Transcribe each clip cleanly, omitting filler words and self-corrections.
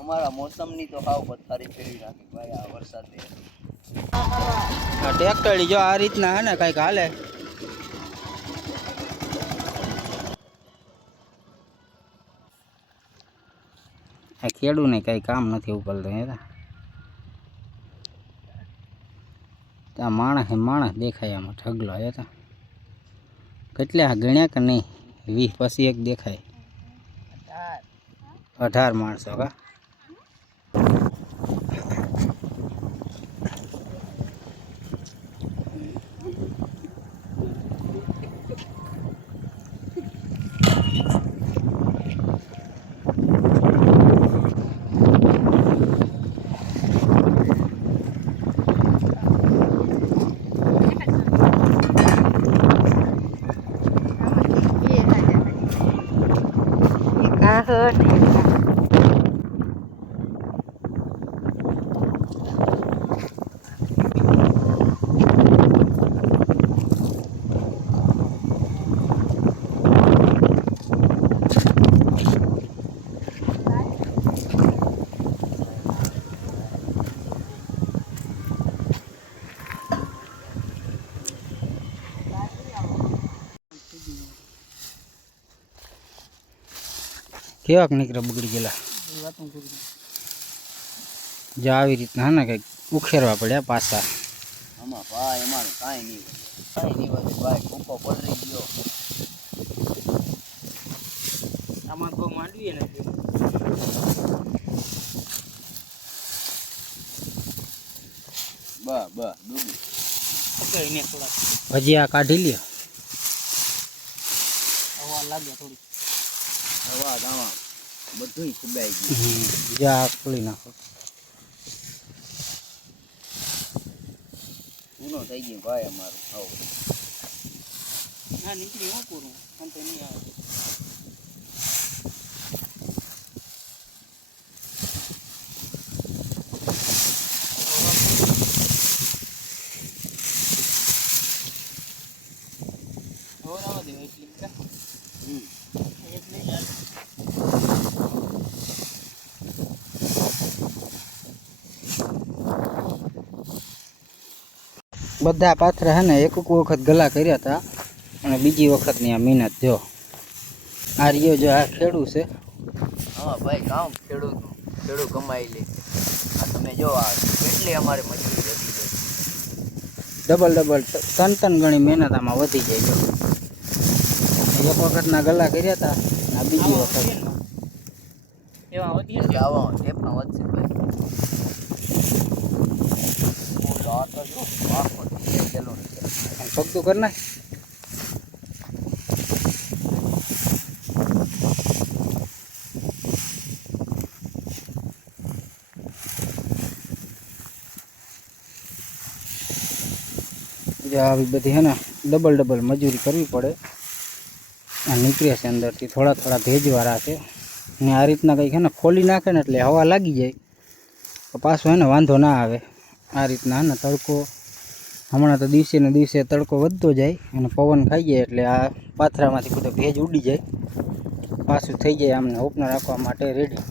અમારા મોસમની તો હાવ પથારી ફેરવી નાખી ભાઈ આ વરસાદે. ટ્રેક્ટર જો આ રીતના હે ને કઈક હાલે. આ ખેડૂને કઈ કામ નથી ઉકલતો હે. ત્યાં માણસ દેખાય આમાં ઢગલો હે. તો કેટલા ગણ્યા કે નહીં? 20 પછી એક દેખાય. 18 માણસો કા. કેવાક નીકળે બગડી ગયેલા જો આવી રીતના હે ને કંઈક ઉખેરવા પડ્યા પાછા. આમાં ભાઈ અમારે કાંઈ નહીં વધે ભાઈ. કૂકો પલરી ગયો. આમાં બહુ માંડવી નથી. ડૂબી હજી આ કાઢી લ્યો. હવા લાગે થોડી. હવા આમાં બધું ખુબાઈ ગયું. જા ખોલી નાખો. પૂરો થઈ ગયું ભાઈ અમારું. આવો ના નીકળી હું પૂરું અંતે નહીં આવે. બધા પાથરા હે ને એક વખત ગલા કર્યા હતા અને બીજી વખતની આ મહેનત જો. આ રહ્યો જો આ ખેડૂ છે. હા ભાઈ કામ ખેડૂત કમાઈ લે. આ તમે જો આ કેટલી અમારે મજૂરી વધી ગઈ. ડબલ ત્રણ ગણી મહેનત આમાં વધી જાય. જો એક વખતના ગલા કર્યા હતા આ બીજી વખત એવા વધી આવા ટેપમાં વધશે ભાઈ. પગતું કર નાખ. આવી બધી હે ને ડબલ મજૂરી કરવી પડે. આ નીકળે છે અંદરથી થોડા ભેજવાળા છે ને આ રીતના કંઈક હે ને ખોલી નાખે ને એટલે હવા લાગી જાય તો પાછો હે ને વાંધો ના આવે. આ રીતના હે ને તડકો હમણાં તો દિવસે ને દિવસે તડકો વધતો જાય અને પવન ખાઈ જાય એટલે આ પાથરામાંથી બધો ભેજ ઉડી જાય. પાછું થઈ જાય આમને ઓપનર રાખવા માટે રેડી.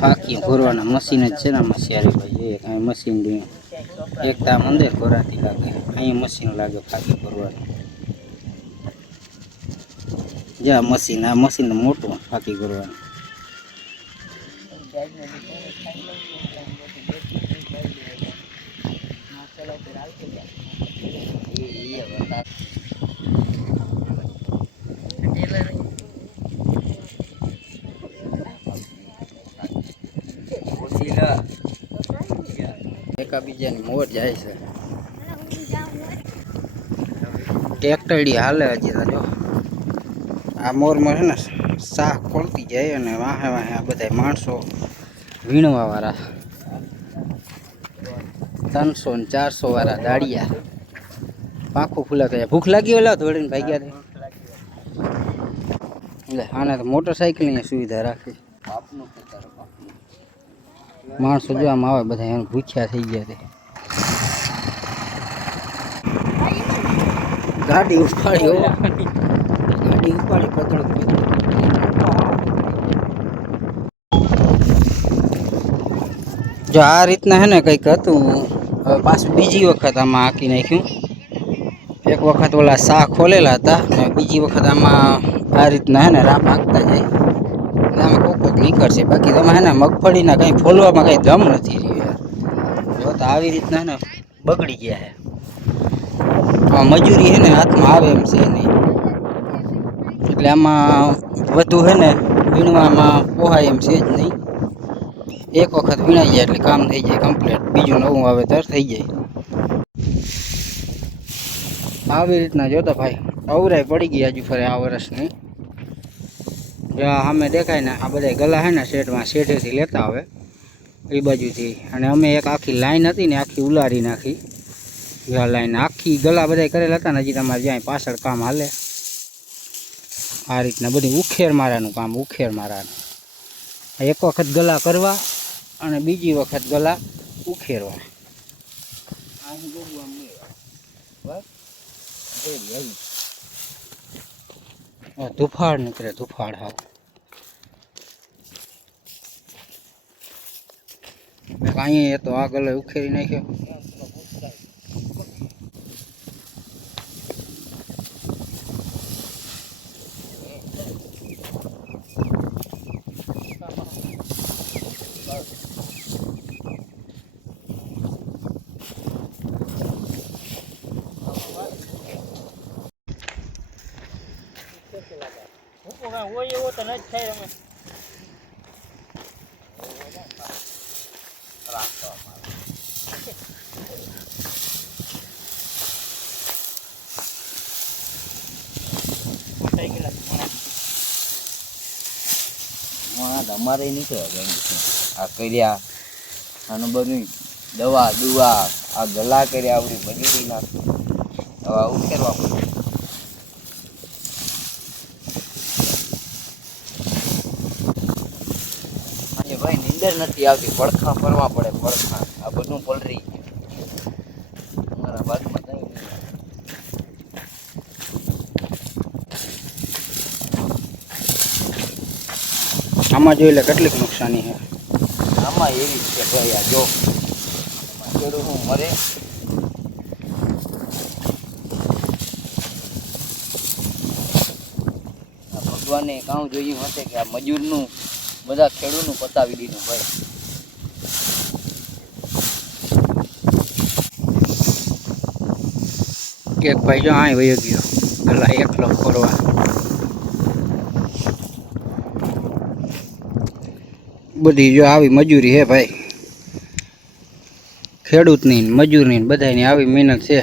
ફાકી ભરવાના મશીન જ છે ને મશિયારી ભાઈ. એક અહીં મશીન એક તામ અંદર ભરાતી લાગે. અહીં મશીન લાગે ફાકી ભરવાનું. જા મશીન આ મશીન મોટું ફાકી ભરવાનું. એકાબીજાની મોર જાય છે. ટ્રેક્ટરડી હાલે હજી તો જો આ મોરમાં છે ને શાક ખોલતી જાય અને વાહે વાહે આ બધા માણસો વીણવા વાળા 300 ને 400 વાળા દાડિયા પાંખું ફૂલાતા જાય. ભૂખ લાગી ઓલા ધોળીને ભાગ્યા હતા. એટલે આને તો મોટરસાઇકલની સુવિધા રાખી. બાપનું ખેતર બાપનું. માણસો જોવામાં આવે બધા એમ ભૂખ્યા થઈ ગયા છે. ગાડી ઉપાડી ગાડી ઉપાડી પતળું જો આ રીતના હે ને કંઈક હતું. હવે પાછું બીજી વખત આમાં હાંકી નાખ્યું. એક વખત ઓલા શાક ખોલેલા હતા ને બીજી વખત આમાં આ રીતના હે ને રાપ હાંકતા જાય એટલે આમાં કોક નીકળશે. બાકી તમે હે ને મગફળીના કંઈ ફોલવામાં કંઈ દમ નથી રહ્યો યાર. જો તો આવી રીતના હે ને બગડી ગયા છે. મજૂરી હે ને હાથમાં આવે એમ છે નહીં. એટલે આમાં વધુ હે ને વીણવામાં પોહાય એમ છે જ નહીં. એક વખત વીણાઈ જાય એટલે કામ થઈ જાય કમ્પ્લીટ. બીજું નવું વાવેતર થઈ જાય. આવી રીતના જોતો ભાઈ અવરાય પડી ગઈ હજુ ફરે આ વર્ષની. સામે દેખાય ને આ બધા ગલા હે ને શેઠમાં શેઠેથી લેતા આવે એ બાજુથી. અને અમે એક આખી લાઈન હતી ને આખી ઉલારી નાખી. લાઈન આખી ગલા બધા કરેલા હતા ને હજી તમારે જ્યાં પાછળ કામ હાલે. આ રીતના બધી ઉખેર મારાનું કામ ઉખેર મારાનું. એક વખત ગલા કરવા અને બીજી વખત ગલા ઉખેરવા. ધુફાડ નીકળે ધુફાડ. હાવ અહીંયા તો આ ગલે ઉખેરી નાખ્યો. અમારે નીકળે આ કર્યા આનું બધું દવા દુવા આ ગલા કર્યા આવડી મજૂરી નાખી. હવે ઉકેરવા પડે. અને ભાઈ નીંદર નથી આવતી. પડખા ફરવા પડે પડખા. આ બધું પલરી ગયું અમારા બાજુમાં કઈ નહીં. આમાં જોઈ લે કેટલીક નુકસાની છે. આમાં એવી છે ભાઈ આ જો ખેડૂત મરે. ભગવાને કામ જોયું હશે કે આ મજૂરનું બધા ખેડૂતનું પતાવી દીધું ભાઈ. એક ભાઈ જો અહીં વયો ગયો પેલા એકલો ફરવા. બધી જો આવી મજૂરી હે ભાઈ. ખેડૂતની મજૂરની બધાની આવી મહેનત છે.